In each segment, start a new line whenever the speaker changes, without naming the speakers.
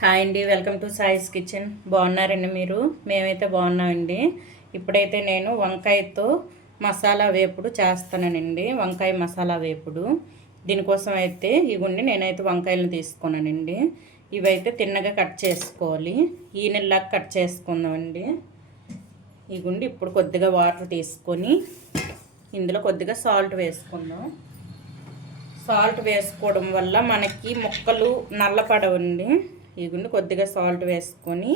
Hi అండి welcome to సాయిస్ kitchen. బాగున్నారండి మీరు? మేమైతే బాగున్నామండి. ఇప్పుడైతే నేను వంకాయతో మసాలా వేపుడు చేస్తానండి వంకాయ మసాలా వేపుడు. దీనికోసం అయితే ఇగుండి నేనైతే వంకాయలను తీసుకున్నానండి. ఇవైతే తిన్నగా కట్ చేసుకోవాలి. ఈ నెలలాగా కట్ చేసుకుందామండి. ఇగుండి ఇప్పుడు కొద్దిగా వాటర్ తీసుకొని ఇందులో కొద్దిగా సాల్ట్ వేసుకుందాం. సాల్ట్ వేసుకోవడం వల్ల మనకి ముక్కలు నల్లపడవండి. ఇగుండి కొద్దిగా సాల్ట్ వేసుకొని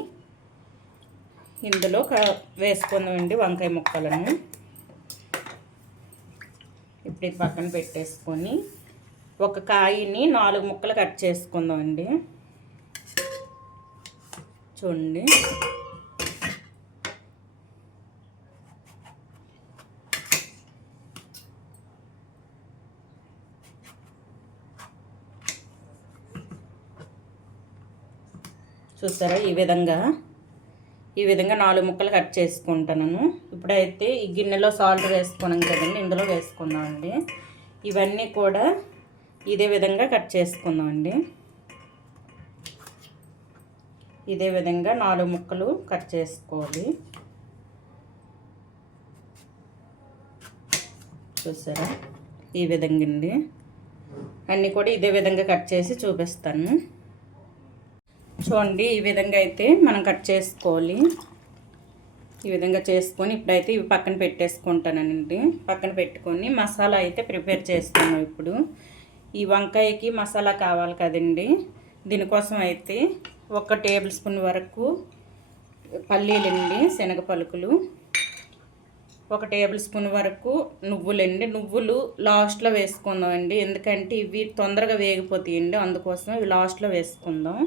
ఇందులో వేసుకుందామండి వంకాయ ముక్కలను. ఇప్పుడు ఇది పక్కన పెట్టేసుకొని ఒక కాయని నాలుగు ముక్కలు కట్ చేసుకుందామండి. చూడండి. చూసారా? ఈ విధంగా. ఈ విధంగా నాలుగు ముక్కలు కట్ చేసుకుంటాను ఇప్పుడైతే ఈ గిన్నెలో సాల్ట్ వేసుకున్నాం కదండి ఇందులో వేసుకుందామండి ఇవన్నీ కూడా ఇదే విధంగా కట్ చేసుకుందామండి ఇదే విధంగా నాలుగు ముక్కలు కట్ చేసుకోవాలి. చూసారా? ఈ విధంగా అండి. అన్నీ కూడా ఇదే విధంగా కట్ చేసి చూపిస్తాను. చూడండి ఈ విధంగా అయితే మనం కట్ చేసుకోవాలి. ఈ విధంగా చేసుకొని ఇప్పుడైతే ఇవి పక్కన పెట్టేసుకుంటానండి. పక్కన పెట్టుకొని మసాలా అయితే ప్రిపేర్ చేసుకున్నాం ఇప్పుడు. ఈ వంకాయకి మసాలా కావాలి కదండి. దీనికోసం అయితే ఒక టేబుల్ స్పూన్ వరకు పల్లీలండి శనగ పలుకులు ఒక టేబుల్ స్పూన్ వరకు నువ్వులండి. నువ్వులు లాస్ట్లో వేసుకుందాం అండి ఎందుకంటే ఇవి తొందరగా వేగిపోతాయండి. అందుకోసం ఇవి లాస్ట్లో వేసుకుందాం.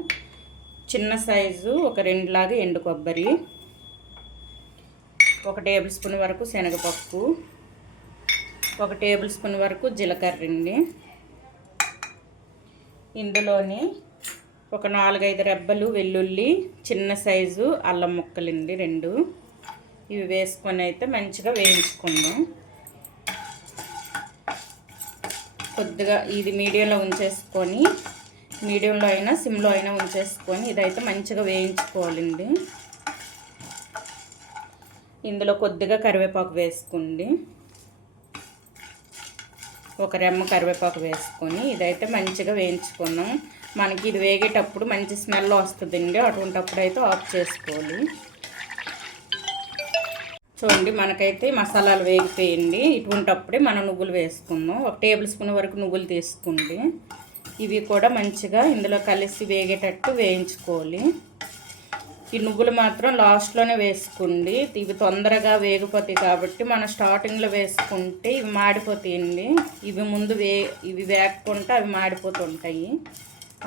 చిన్న సైజు ఒక రెండులాగా ఎండు కొబ్బరి ఒక టేబుల్ స్పూన్ వరకు శనగపప్పు ఒక టేబుల్ స్పూన్ వరకు జీలకర్ర అండి ఇందులోని ఒక నాలుగైదు రెబ్బలు వెల్లుల్లి చిన్న సైజు అల్లం ముక్కలండి రెండు. ఇవి వేసుకొని అయితే మంచిగా వేయించుకుందాం. కొద్దిగా ఇది మీడియంలో ఉంచేసుకొని మీడియంలో అయినా సిమ్లో అయినా ఉంచేసుకొని ఇదైతే మంచిగా వేయించుకోవాలండి. ఇందులో కొద్దిగా కరివేపాకు వేసుకోండి. ఒక రెమ్మ కరివేపాకు వేసుకొని ఇదైతే మంచిగా వేయించుకున్నాం. మనకి ఇది వేగేటప్పుడు మంచి స్మెల్ వస్తుందండి. అటువంటిప్పుడు అయితే ఆఫ్ చేసుకోవాలి. చూడండి మనకైతే మసాలాలు వేగిపోయింది. ఇటువంటిప్పుడే మనం నువ్వులు వేసుకుందాం. ఒక టేబుల్ స్పూన్ వరకు నువ్వులు తీసుకోండి. ఇవి కూడా మంచిగా ఇందులో కలిసి వేగేటట్టు వేయించుకోవాలి. ఈ నువ్వులు మాత్రం లాస్ట్లోనే వేసుకోండి. ఇవి తొందరగా వేగిపోతాయి కాబట్టి మనం స్టార్టింగ్లో వేసుకుంటే ఇవి మాడిపోతాయండి ఇవి ముందు వే ఇవి వేగకుంటే అవి మాడిపోతుంటాయి.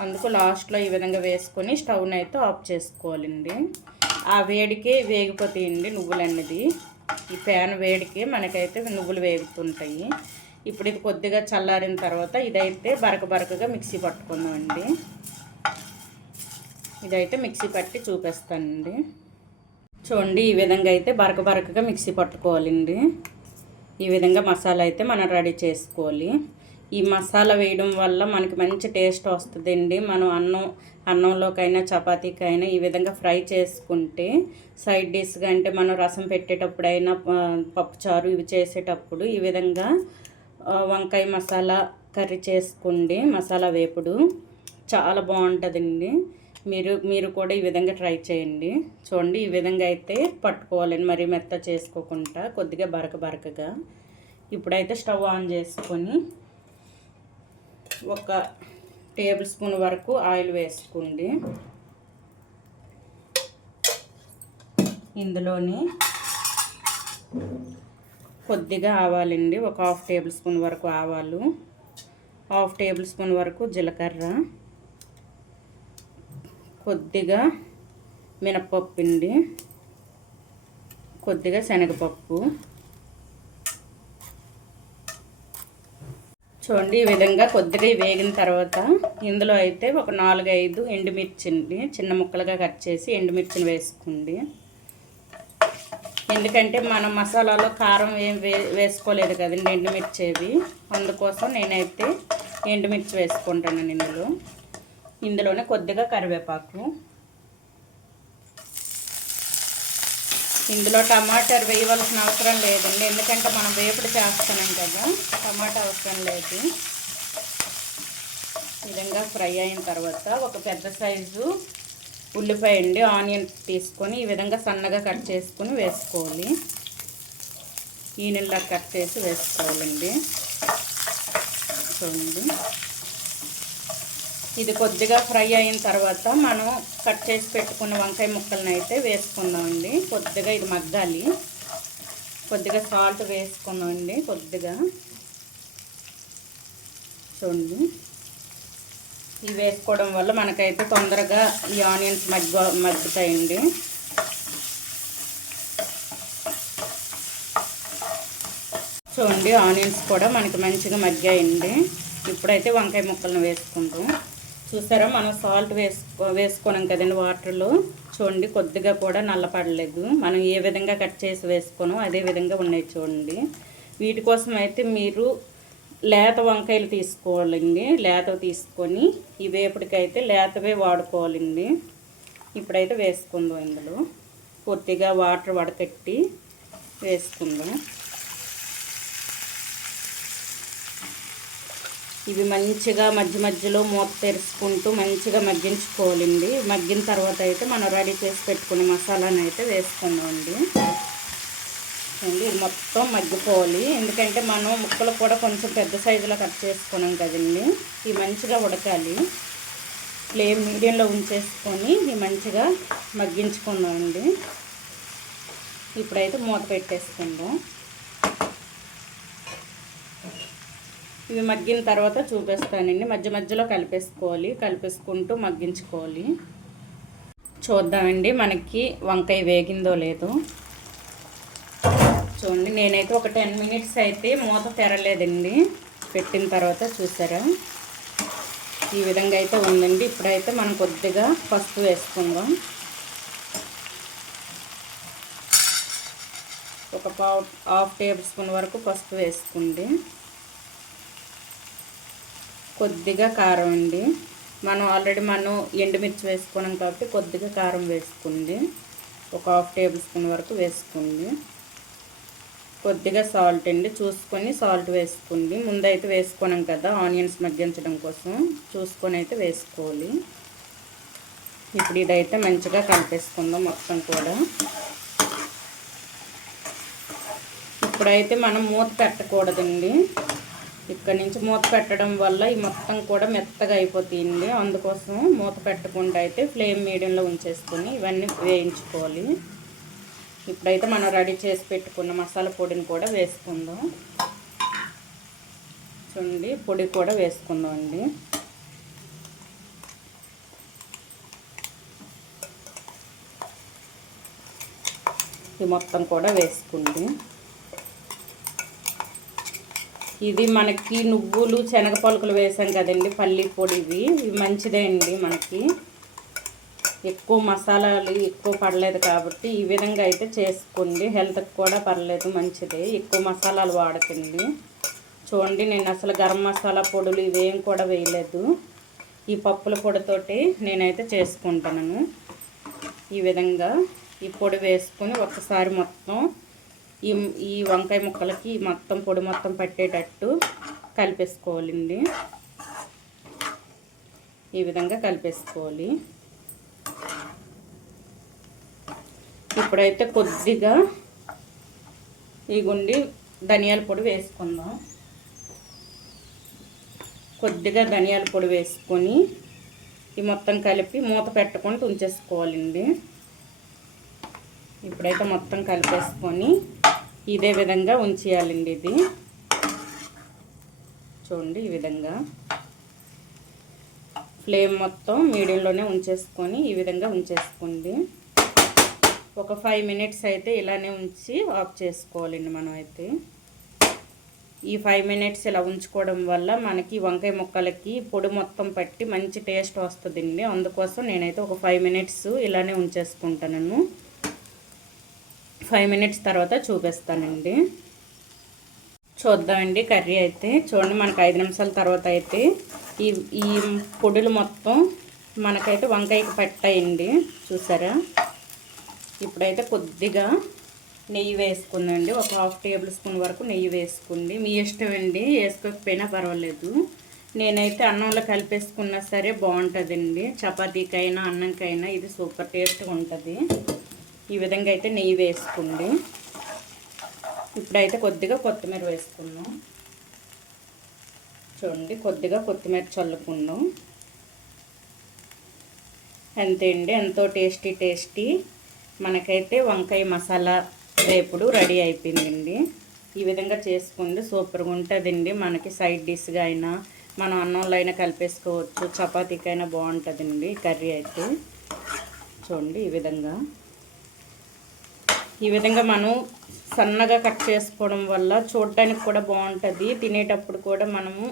అందుకు లాస్ట్లో ఈ విధంగా వేసుకొని స్టవ్ని అయితే ఆఫ్ చేసుకోవాలండి. ఆ వేడికే వేగిపోతాయండి నువ్వులు అన్నది ఈ ప్యాన్ వేడికే మనకైతే నువ్వులు వేగుతుంటాయి. ఇప్పుడు ఇది కొద్దిగా చల్లారిన తర్వాత ఇదైతే బరక బరకగా మిక్సీ పట్టుకుందామండి. ఇదైతే మిక్సీ పట్టి చూపిస్తానండి. చూడండి ఈ విధంగా అయితే బరక బరకగా మిక్సీ పట్టుకోవాలండి. ఈ విధంగా మసాలా అయితే మనం రెడీ చేసుకోవాలి. ఈ మసాలా వేయడం వల్ల మనకి మంచి టేస్ట్ వస్తుందండి. మనం అన్నం అన్నంలోకైనా చపాతీకైనా ఈ విధంగా ఫ్రై చేసుకుంటే సైడ్ డిష్గా అంటే మనం రసం పెట్టేటప్పుడైనా పప్పుచారు ఇవి చేసేటప్పుడు ఈ విధంగా వంకాయ మసాలా కర్రీ చేసుకోండి. మసాలా వేపుడు. చాలా బాగుంటుందండి. మీరు మీరు కూడా ఈ విధంగా ట్రై చేయండి. చూడండి ఈ విధంగా అయితే పట్టుకోవాలండి. మరి మెత్త చేసుకోకుండా కొద్దిగా బరక బరకగా. ఇప్పుడైతే స్టవ్ ఆన్ చేసుకొని ఒక టేబుల్ స్పూన్ వరకు ఆయిల్ వేసుకోండి. ఇందులోని కొద్దిగా ఆవాలండి. ఒక హాఫ్ టేబుల్ స్పూన్ వరకు ఆవాలు హాఫ్ టేబుల్ స్పూన్ వరకు జీలకర్ర కొద్దిగా మినప్పప్పు అండి కొద్దిగా శనగపప్పు. చూడండి ఈ విధంగా కొద్దిగా వేగిన తర్వాత ఇందులో అయితే ఒక నాలుగు ఐదు ఎండుమిర్చిని చిన్న ముక్కలుగా కట్ చేసి ఎండుమిర్చిని వేసుకోండి. ఎందుకంటే మనం మసాలాలో కారం ఏం వే వేసుకోలేదు కదండి ఎండుమిర్చి అవి అందుకోసం నేనైతే ఎండుమిర్చి వేసుకుంటాను ఇందులో. ఇందులోనే కొద్దిగా కరివేపాకు. ఇందులో టమాటర్ వేయవలసిన అవసరం లేదండి. ఎందుకంటే మనం వేపుడు చేస్తున్నాం కదా టమాటా అవసరం లేదు. విధంగా ఫ్రై అయిన తర్వాత ఒక పెద్ద సైజు ఉల్లిపాయ అండి ఆనియన్ తీసుకొని ఈ విధంగా సన్నగా కట్ చేసుకొని వేసుకోవాలి. ఈ నెలలా కట్ చేసి వేసుకోవాలండి. చూడండి. ఇది కొద్దిగా ఫ్రై అయిన తర్వాత మనం కట్ చేసి పెట్టుకున్న వంకాయ ముక్కలను అయితే వేసుకుందామండి. కొద్దిగా ఇది మగ్గాలి. కొద్దిగా సాల్ట్ వేసుకుందామండి కొద్దిగా. చూడండి. ఇవి వేసుకోవడం వల్ల మనకైతే తొందరగా ఈ ఆనియన్స్ మగ్గ మగ్గుతాయండి. చూడండి ఆనియన్స్ కూడా మనకి మంచిగా మగ్గాయండి. ఇప్పుడైతే వంకాయ ముక్కలను వేసుకుంటాం చూసారా మనం సాల్ట్ వేసుకో వేసుకున్నాం కదండి వాటర్లో. చూడండి కొద్దిగా కూడా నల్లపడలేదు. మనం ఏ విధంగా కట్ చేసి వేసుకున్నాం అదే విధంగా ఉన్నాయి చూడండి. వీటి కోసం అయితే మీరు లేత వంకాయలు తీసుకోవాలండి. లేత తీసుకొని ఈ వేపుడికైతే లేతవే వాడుకోవాలండి. ఇప్పుడైతే వేసుకుందాం ఇందులో. కొద్దిగా వాటర్ వడకట్టి వేసుకుందాం. ఇవి మంచిగా మధ్య మధ్యలో మూత తెరుచుకుంటూ మంచిగా మగ్గించుకోవాలండి. మగ్గిన తర్వాత అయితే మనం రెడీ చేసి పెట్టుకునే మసాలాను అయితే వేసుకుందామండి. అండి ఇది మొత్తం మగ్గిపోవాలి. ఎందుకంటే మనం ముక్కలు కూడా కొంచెం పెద్ద సైజులో కట్ చేసుకున్నాం కదండి. ఇవి మంచిగా ఉడకాలి. ఫ్లేమ్ మీడియంలో ఉంచేసుకొని ఇవి మంచిగా మగ్గించుకుందామండి ఇప్పుడైతే మూత పెట్టేసుకుందాం. ఇవి మగ్గిన తర్వాత చూపిస్తానండి. మధ్య మధ్యలో కలిపేసుకోవాలి. కలిపేసుకుంటూ మగ్గించుకోవాలి. చూద్దామండి మనకి వంకాయ వేగిందో లేదో. చూడండి నేనైతే ఒక టెన్ మినిట్స్ అయితే మూత తెరలేదండి. పెట్టిన తర్వాత చూసారా? ఈ విధంగా అయితే ఉందండి. ఇప్పుడైతే మనం కొద్దిగా పసుపు వేసుకుందాం. ఒక పావు హాఫ్ టేబుల్ స్పూన్ వరకు పసుపు వేసుకోండి. కొద్దిగా కారం అండి. మనం ఆల్రెడీ మనం ఎండుమిర్చి వేసుకున్నాం కాబట్టి కొద్దిగా కారం వేసుకోండి. ఒక హాఫ్ టేబుల్ స్పూన్ వరకు వేసుకోండి. కొద్దిగా సాల్ట్ అండి. చూసుకొని సాల్ట్ వేసుకుంది ముందైతే వేసుకున్నాం కదా ఆనియన్స్ మగ్గించడం కోసం. చూసుకొని అయితే వేసుకోవాలి. ఇప్పుడు ఇదైతే మంచిగా కలిపేసుకుందాం మొత్తం కూడా. ఇప్పుడైతే మనం మూత పెట్టకూడదండి. ఇక్కడ నుంచి మూత పెట్టడం వల్ల ఈ మొత్తం కూడా మెత్తగా అయిపోతుంది అందుకోసం మూత పెట్టకుండా అయితే ఫ్లేమ్ మీడియంలో ఉంచేసుకొని ఇవన్నీ వేయించుకోవాలి. ఇప్పుడైతే మనం రెడీ చేసి పెట్టుకున్న మసాలా పొడిని కూడా వేసుకుందాం. చూడండి పొడి కూడా వేసుకుందాం అండి. ఇది మొత్తం కూడా వేసుకుంది ఇది మనకి నువ్వులు శనగ పలుకులు వేసాం కదండి పల్లి పొడి ఇవి ఇవి మంచిదే అండి మనకి. ఎక్కువ మసాలాలు ఎక్కువ పడలేదు కాబట్టి ఈ విధంగా అయితే చేసుకోండి హెల్త్కి కూడా పర్లేదు మంచిదే. ఎక్కువ మసాలాలు వాడకండి. చూడండి నేను అసలు గరం మసాలా పొడులు ఇవేం కూడా వేయలేదు. ఈ పప్పుల పొడితోటి నేనైతే చేసుకుంటాను. ఈ విధంగా ఈ పొడి వేసుకొని ఒకసారి మొత్తం ఈ ఈ వంకాయ ముక్కలకి మొత్తం పొడి మొత్తం పట్టేటట్టు కలిపేసుకోవాలండి. ఈ విధంగా కలిపేసుకోవాలి. ఇప్పుడైతే కొద్దిగా ఈ గుండి ధనియాల పొడి వేసుకుందాం. కొద్దిగా ధనియాల పొడి వేసుకొని ఈ మొత్తం కలిపి మూత పెట్టకుండా ఉంచేసుకోవాలండి ఇప్పుడైతే మొత్తం కలిపేసుకొని ఇదే విధంగా ఉంచేయాలండి ఇది. చూడండి ఈ విధంగా. ఫ్లేమ్ మొత్తం మీడియంలోనే ఉంచేసుకొని ఈ విధంగా ఉంచేసుకోండి. ఒక ఫైవ్ మినిట్స్ అయితే ఇలానే ఉంచి ఆఫ్ చేసుకోవాలండి మనం అయితే ఈ ఫైవ్ మినిట్స్ ఇలా ఉంచుకోవడం వల్ల మనకి వంకాయ ముక్కలకి పొడి మొత్తం పట్టి మంచి టేస్ట్ వస్తుందండి. అందుకోసం నేనైతే ఒక ఫైవ్ మినిట్స్ ఇలానే ఉంచేసుకుంటాను. ఫైవ్ మినిట్స్ తర్వాత చూపిస్తానండి. చూద్దామండి కర్రీ అయితే. చూడండి మనకు ఐదు నిమిషాల తర్వాత అయితే ఈ ఈ పొడులు మొత్తం మనకైతే వంకాయకి పట్టాయండి చూసారా? ఇప్పుడైతే కొద్దిగా నెయ్యి వేసుకుందండి. ఒక హాఫ్ టేబుల్ స్పూన్ వరకు నెయ్యి వేసుకోండి. మీ ఇష్టం అండి. వేసుకోకపోయినా పర్వాలేదు. నేనైతే అన్నంలో కలిపేసుకున్నా సరే బాగుంటుందండి. చపాతీకైనా అన్నంకైనా ఇది సూపర్ టేస్ట్గా ఉంటుంది. ఈ విధంగా అయితే నెయ్యి వేసుకోండి. ఇప్పుడైతే కొద్దిగా కొత్తిమీర వేసుకున్నాం. చూడండి కొద్దిగా కొత్తిమీర చల్లుకున్నాం. అంతే అండి ఎంతో టేస్టీ టేస్టీ. మనకైతే వంకాయ మసాలా వేపుడు రెడీ అయిపోయిందండి. ఈ విధంగా చేసుకుంది సూపర్గా ఉంటుందండి. మనకి సైడ్ డిష్గా అయినా మనం అన్నంలో అయినా కలిపేసుకోవచ్చు. చపాతీకైనా బాగుంటుందండి కర్రీ అయితే. చూడండి ఈ విధంగా. ఈ విధంగా మనం సన్నగా కట్ చేసుకోవడం వల్ల చూడటానికి కూడా బాగుంటుంది. తినేటప్పుడు కూడా మనము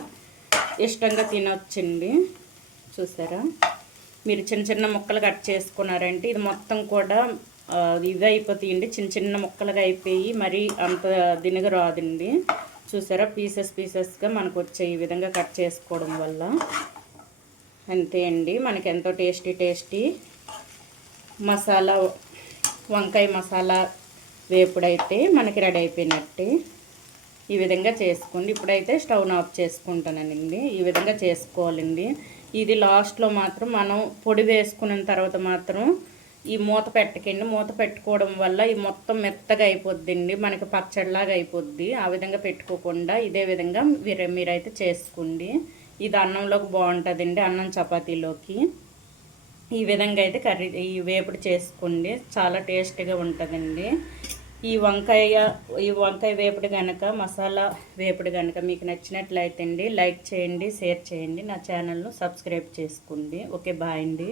ఇష్టంగా తినొచ్చండి. చూసారా? మీరు చిన్న చిన్న ముక్కలు కట్ చేసుకున్నారంటే ఇది మొత్తం కూడా ఇది అయిపోతాయండి చిన్న చిన్న ముక్కలుగా అయిపోయి మరి అంత దినగా రాదండి. చూసారా? పీసెస్ పీసెస్గా మనకు వచ్చే ఈ విధంగా కట్ చేసుకోవడం వల్ల. అంతే అండి. మనకి ఎంతో టేస్టీ టేస్టీ మసాలా వంకాయ మసాలా వేపుడైతే మనకి రెడీ అయిపోయినట్టే. ఈ విధంగా చేసుకోండి. ఇప్పుడైతే స్టవ్ ఆఫ్ చేసుకుంటానండి. ఈ విధంగా చేసుకోవాలండి. ఇది లాస్ట్లో మాత్రం మనం పొడి వేసుకున్న తర్వాత మాత్రం ఈ మూత పెట్టకండి. మూత పెట్టుకోవడం వల్ల ఈ మొత్తం మెత్తగా అయిపోద్దండి. మనకి పచ్చడిలాగా అయిపోద్ది. ఆ విధంగా పెట్టుకోకుండా ఇదే విధంగా మీరు మీరైతే చేసుకోండి. ఇది అన్నంలోకి బాగుంటుందండి. అన్నం చపాతీలోకి. ఈ విధంగా అయితే కర్రీ ఈ వేపుడు చేసుకోండి. చాలా టేస్టీగా ఉంటుందండి. ఈ వంకాయ ఈ వంకాయ వేపుడు కనుక మసాలా వేపుడు కనుక మీకు నచ్చినట్లయితే అండి లైక్ చేయండి షేర్ చేయండి. నా ఛానల్ను సబ్స్క్రైబ్ చేసుకోండి. ఓకే బాయ్ అండి.